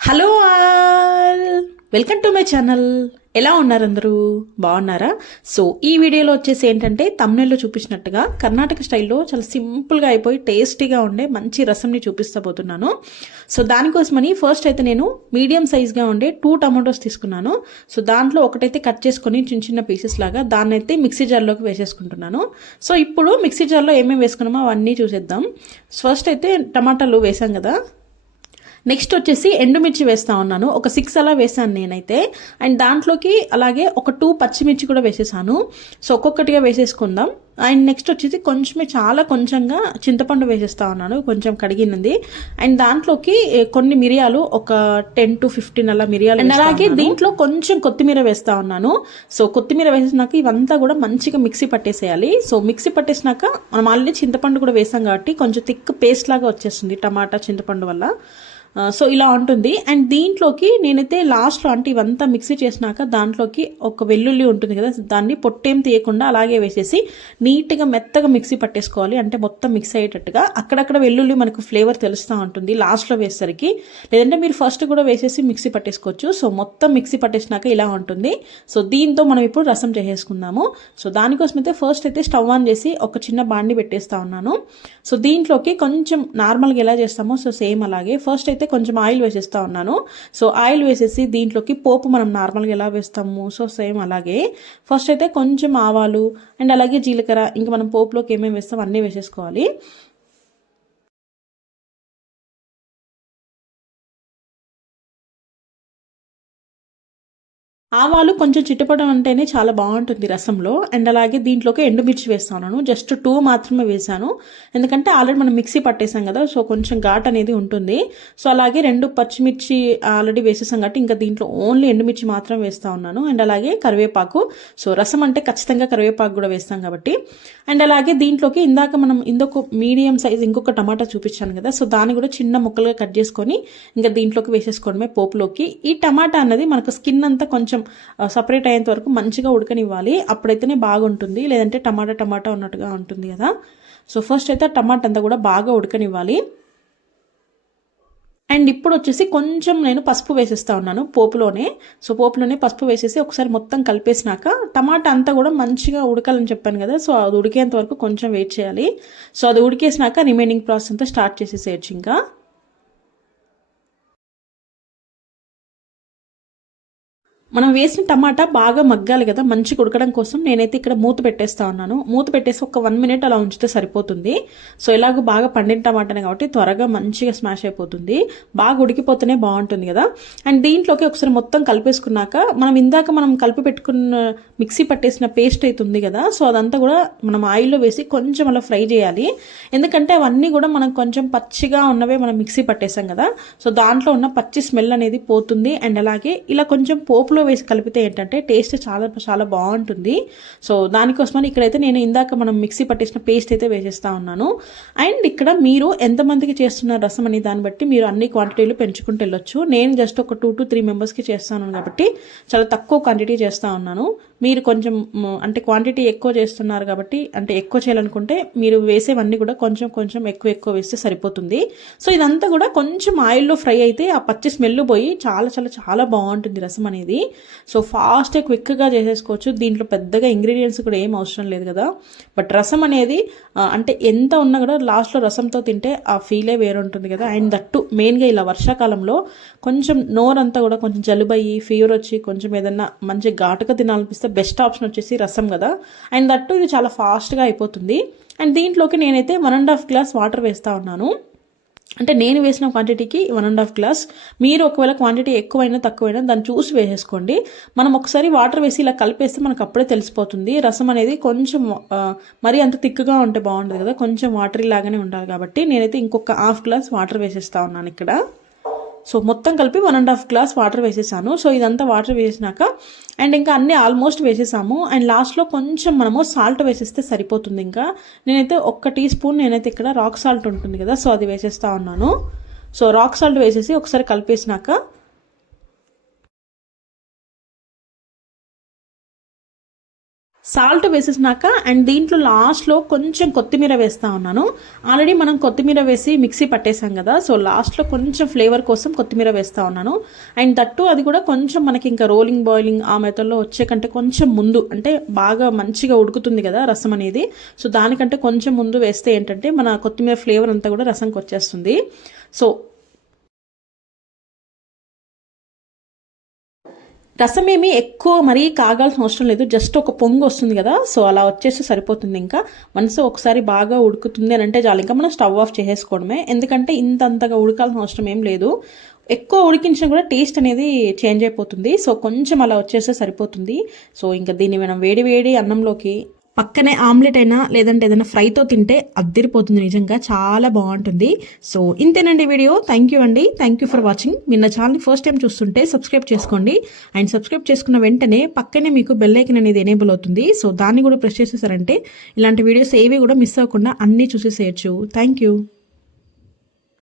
Hello all! Welcome to my channel. ఎలా ఉన్నారు అందరూ? బాగున్నారా? సో ఈ వీడియోలో వచ్చేసి ఏంటంటే తమిళలో చూపించినట్టుగా కర్ణాటక స్టైల్లో చాలా సింపుల్గా అయిపోయి టేస్టీగా ఉండే మంచి రసంని చూపిస్తా పోతున్నాను. సో దానికోసమని ఫస్ట్ అయితే నేను మీడియం సైజ్గా ఉండే టూ టమాటోస్ తీసుకున్నాను. సో దాంట్లో ఒకటైతే కట్ చేసుకొని చిన్న చిన్న పీసెస్ లాగా దాన్ని అయితే మిక్సీ జార్లోకి వేసేసుకుంటున్నాను. సో ఇప్పుడు మిక్సీ జార్లో ఏమేమి వేసుకున్నామో అవన్నీ చూసేద్దాం. ఫస్ట్ అయితే టమాటాలు వేసాం కదా. నెక్స్ట్ వచ్చేసి ఎండుమిర్చి వేస్తా ఉన్నాను. ఒక సిక్స్ అలా వేసాను నేనైతే. అండ్ దాంట్లోకి అలాగే ఒక టూ పచ్చిమిర్చి కూడా వేసేసాను. సో ఒక్కొక్కటిగా వేసేసుకుందాం. అండ్ నెక్స్ట్ వచ్చేసి కొంచెమే చాలా కొంచెంగా చింతపండు వేసేస్తా ఉన్నాను. కొంచెం కడిగినది. అండ్ దాంట్లోకి కొన్ని మిరియాలు ఒక టెన్ టు ఫిఫ్టీన్ అలా మిరియాలు అండ్ అలాగే దీంట్లో కొంచెం కొత్తిమీర వేస్తా ఉన్నాను. సో కొత్తిమీర వేసేసినాక ఇవంతా కూడా మంచిగా మిక్సీ పట్టేసేయాలి. సో మిక్సీ పట్టేసినాక మనం ఆల్రెడీ చింతపండు కూడా వేసాం కాబట్టి కొంచెం థిక్ పేస్ట్ లాగా వచ్చేస్తుంది టమాటా చింతపండు వల్ల. సో ఇలా ఉంటుంది. అండ్ దీంట్లోకి నేనైతే లాస్ట్లో అంటే ఇవంతా మిక్సీ చేసినాక దాంట్లోకి ఒక వెల్లుల్లి ఉంటుంది కదా దాన్ని పొట్టేం తీయకుండా అలాగే వేసేసి నీట్గా మెత్తగా మిక్సీ పట్టేసుకోవాలి. అంటే మొత్తం మిక్స్ అయ్యేటట్టుగా అక్కడక్కడ వెల్లుల్లి మనకు ఫ్లేవర్ తెలుస్తూ ఉంటుంది లాస్ట్లో వేసేసరికి. లేదంటే మీరు ఫస్ట్ కూడా వేసేసి మిక్సీ పట్టేసుకోవచ్చు. సో మొత్తం మిక్సీ పట్టేసినాక ఇలా ఉంటుంది. సో దీంతో మనం ఇప్పుడు రసం చేసేసుకుందాము. సో దానికోసం అయితే ఫస్ట్ అయితే స్టవ్ ఆన్ చేసి ఒక చిన్న బాండి పెట్టేస్తా ఉన్నాను. సో దీంట్లోకి కొంచెం నార్మల్గా ఎలా చేస్తామో సో సేమ్ అలాగే. ఫస్ట్ అయితే కొంచెం ఆయిల్ వేసేస్తా ఉన్నాను. సో ఆయిల్ వేసేసి దీంట్లోకి పోపు మనం నార్మల్గా ఎలా వేస్తాము? సో సేమ్ అలాగే. ఫస్ట్ అయితే కొంచెం ఆవాలు అండ్ అలాగే జీలకర్ర ఇంకా మనం పోపులోకి ఏమేమి వేస్తాం అన్నీ వేసేసుకోవాలి. ఆవాలు కొంచెం చిట్టపడం అంటేనే చాలా బాగుంటుంది రసంలో. అండ్ అలాగే దీంట్లోకి ఎండుమిర్చి వేస్తాను. జస్ట్ టూ మాత్రమే వేసాను ఎందుకంటే ఆల్రెడీ మనం మిక్సీ పట్టేసాం కదా సో కొంచెం ఘాట్ అనేది ఉంటుంది. సో అలాగే రెండు పచ్చిమిర్చి ఆల్రెడీ వేసేసాం కాబట్టి ఇంకా దీంట్లో ఓన్లీ ఎండుమిర్చి మాత్రం వేస్తా ఉన్నాను. అండ్ అలాగే కరివేపాకు. సో రసం అంటే ఖచ్చితంగా కరివేపాకు కూడా వేస్తాం కాబట్టి. అండ్ అలాగే దీంట్లోకి ఇందాక మనం ఇంకొక మీడియం సైజ్ ఇంకొక టమాటా చూపించాను కదా సో దాన్ని కూడా చిన్న ముక్కలుగా కట్ చేసుకొని ఇంకా దీంట్లోకి వేసేసుకోవడమే పోపులోకి. ఈ టమాటా అన్నది మనకు స్కిన్ అంతా కొంచెం సపరేట్ అయ్యేంత వరకు మంచిగా ఉడకనివ్వాలి. అప్పుడైతేనే బాగుంటుంది. లేదంటే టమాటా టమాటా ఉన్నట్టుగా ఉంటుంది కదా. సో ఫస్ట్ అయితే టమాటా అంతా కూడా బాగా ఉడకనివ్వాలి. అండ్ ఇప్పుడు వచ్చేసి కొంచెం నేను పసుపు వేసేస్తా ఉన్నాను పోపులోనే. సో పోపులోనే పసుపు వేసేసి ఒకసారి మొత్తం కలిపేసినాక టమాటా అంతా కూడా మంచిగా ఉడకాలని చెప్పాను కదా. సో అది ఉడికేంత వరకు కొంచెం వెయిట్ చేయాలి. సో అది ఉడికేసినాక రిమైనింగ్ ప్రాసెస్ అంతా స్టార్ట్ చేసేసేయచ్చు ఇంకా. మనం వేసిన టమాటా బాగా మగ్గాలి కదా మంచిగా ఉడకడం కోసం నేనైతే ఇక్కడ మూత పెట్టేస్తా ఉన్నాను. మూత పెట్టేసి ఒక వన్ మినిట్ అలా ఉంచితే సరిపోతుంది. సో ఇలాగ బాగా పండిన టమాటానే కాబట్టి త్వరగా మంచిగా స్మాష్ అయిపోతుంది. బాగా ఉడికిపోతేనే బాగుంటుంది కదా. అండ్ దీంట్లోకి ఒకసారి మొత్తం కలిపేసుకున్నాక మనం ఇందాక మనం కలిపి పెట్టుకున్న మిక్సీ పట్టేసిన పేస్ట్ అయితే ఉంది కదా సో అదంతా కూడా మనం ఆయిల్లో వేసి కొంచెం అలా ఫ్రై చేయాలి. ఎందుకంటే అవన్నీ కూడా మనం కొంచెం పచ్చిగా ఉన్నవే మనం మిక్సీ పట్టేసాం కదా. సో దాంట్లో ఉన్న పచ్చి స్మెల్ అనేది పోతుంది. అండ్ అలాగే ఇలా కొంచెం పోపులో వేసి కలిపితే ఏంటంటే టేస్ట్ చాలా చాలా బాగుంటుంది. సో దానికోసమని ఇక్కడైతే నేను ఇందాక మనం మిక్సీ పట్టేసిన పేస్ట్ అయితే వేసేస్తా ఉన్నాను. అండ్ ఇక్కడ మీరు ఎంతమందికి చేస్తున్న రసం అనే దాన్ని బట్టి మీరు అన్ని క్వాంటిటీలు పెంచుకుంటూ వెళ్ళొచ్చు. నేను జస్ట్ ఒక టూ టు త్రీ మెంబర్స్కి చేస్తాను కాబట్టి చాలా తక్కువ క్వాంటిటీ చేస్తూ ఉన్నాను. మీరు కొంచెం అంటే క్వాంటిటీ ఎక్కువ చేస్తున్నారు కాబట్టి అంటే ఎక్కువ చేయాలనుకుంటే మీరు వేసేవన్నీ కూడా కొంచెం కొంచెం ఎక్కువ ఎక్కువ వేస్తే సరిపోతుంది. సో ఇదంతా కూడా కొంచెం ఆయిల్లో ఫ్రై అయితే ఆ పచ్చి స్మెల్ పోయి చాలా చాలా చాలా బాగుంటుంది రసం అనేది. సో ఫాస్ట్ క్విక్గా చేసేసుకోవచ్చు. దీంట్లో పెద్దగా ఇంగ్రీడియంట్స్ కూడా ఏం అవసరం లేదు కదా. బట్ రసం అనేది అంటే ఎంత ఉన్నా కూడా లాస్ట్లో రసంతో తింటే ఆ ఫీలే వేరుంటుంది కదా. అండ్ దట్టు మెయిన్గా ఇలా వర్షాకాలంలో కొంచెం నోరంతా కూడా కొంచెం జలుబయ్యి ఫీవర్ వచ్చి కొంచెం ఏదన్నా మంచి ఘాటుగా తినాలనిపిస్తే బెస్ట్ ఆప్షన్ వచ్చేసి రసం కదా. అండ్ దట్టు ఇది చాలా ఫాస్ట్గా అయిపోతుంది. అండ్ దీంట్లోకి నేనైతే one and half glass water వేస్తూ ఉన్నాను. అంటే నేను వేసిన క్వాంటిటీకి వన్ అండ్ హాఫ్ గ్లాస్ మీరు ఒకవేళ క్వాంటిటీ ఎక్కువైనా తక్కువైనా దాన్ని చూసి వేసేసుకోండి. మనం ఒకసారి వాటర్ వేసి ఇలా కలిపేస్తే మనకు అప్పుడే తెలిసిపోతుంది. రసం అనేది కొంచెం మరీ అంత తిక్కుగా ఉంటే బాగుంటుంది కదా. కొంచెం వాటరీ లాగానే ఉండాలి కాబట్టి నేనైతే ఇంకొక హాఫ్ గ్లాస్ వాటర్ వేసేస్తా ఉన్నాను ఇక్కడ. సో మొత్తం కలిపి one and half glass water వేసేసాను. సో ఇదంతా వాటర్ వేసినాక అండ్ ఇంకా అన్నీ ఆల్మోస్ట్ వేసేసాము. అండ్ లాస్ట్లో కొంచెం మనము సాల్ట్ వేసేస్తే సరిపోతుంది ఇంకా. నేనైతే ఒక్క టీ స్పూన్ నేనైతే ఇక్కడ రాక్ సాల్ట్ ఉంటుంది కదా సో అది వేసేస్తా ఉన్నాను. సో రాక్ సాల్ట్ వేసేసి ఒకసారి కలిపేసినాక సాల్ట్ వేసేసినాక అండ్ దీంట్లో లాస్ట్లో కొంచెం కొత్తిమీర వేస్తా ఉన్నాను. ఆల్రెడీ మనం కొత్తిమీర వేసి మిక్సీ పట్టేసాం కదా సో లాస్ట్లో కొంచెం ఫ్లేవర్ కోసం కొత్తిమీర వేస్తా ఉన్నాను. అండ్ దట్టు అది కూడా కొంచెం మనకి ఇంకా రోలింగ్ బాయిలింగ్ ఆ మెథడ్లో వచ్చే కంటే కొంచెం ముందు అంటే బాగా మంచిగా ఉడుకుతుంది కదా రసం అనేది. సో దానికంటే కొంచెం ముందు వేస్తే ఏంటంటే మన కొత్తిమీర ఫ్లేవర్ అంతా కూడా రసంకి వచ్చేస్తుంది సో రసం ఏమీ ఎక్కువ మరీ కాగాల్సిన అవసరం లేదు. జస్ట్ ఒక పొంగు వస్తుంది కదా సో అలా వచ్చేసి సరిపోతుంది ఇంకా. మనసు ఒకసారి బాగా ఉడుకుతుంది అని అంటే చాలు. ఇంకా మనం స్టవ్ ఆఫ్ చేసేసుకోవడమే. ఎందుకంటే ఇంత అంతగా ఉడకాల్సిన అవసరం ఏం లేదు. ఎక్కువ ఉడికించినా కూడా టేస్ట్ అనేది చేంజ్ అయిపోతుంది. సో కొంచెం అలా వచ్చేస్తే సరిపోతుంది. సో ఇంకా దీన్ని మనం వేడి వేడి అన్నంలోకి పక్కనే ఆమ్లెట్ అయినా లేదంటే ఏదైనా ఫ్రైతో తింటే అద్దరిపోతుంది నిజంగా చాలా బాగుంటుంది. సో ఇంతేనండి వీడియో. థ్యాంక్ యూ అండి. థ్యాంక్ యూ ఫర్ వాచింగ్ నిన్న ఛానల్ని ఫస్ట్ టైం చూస్తుంటే సబ్స్క్రైబ్ చేసుకోండి. అండ్ సబ్స్క్రైబ్ చేసుకున్న వెంటనే పక్కనే మీకు బెల్ అనేది ఎనేబుల్ అవుతుంది. సో దాన్ని కూడా ప్రెస్ చేసేసారంటే ఇలాంటి వీడియోస్ ఏవి కూడా మిస్ అవ్వకుండా అన్నీ చూసేసేయచ్చు. Thank you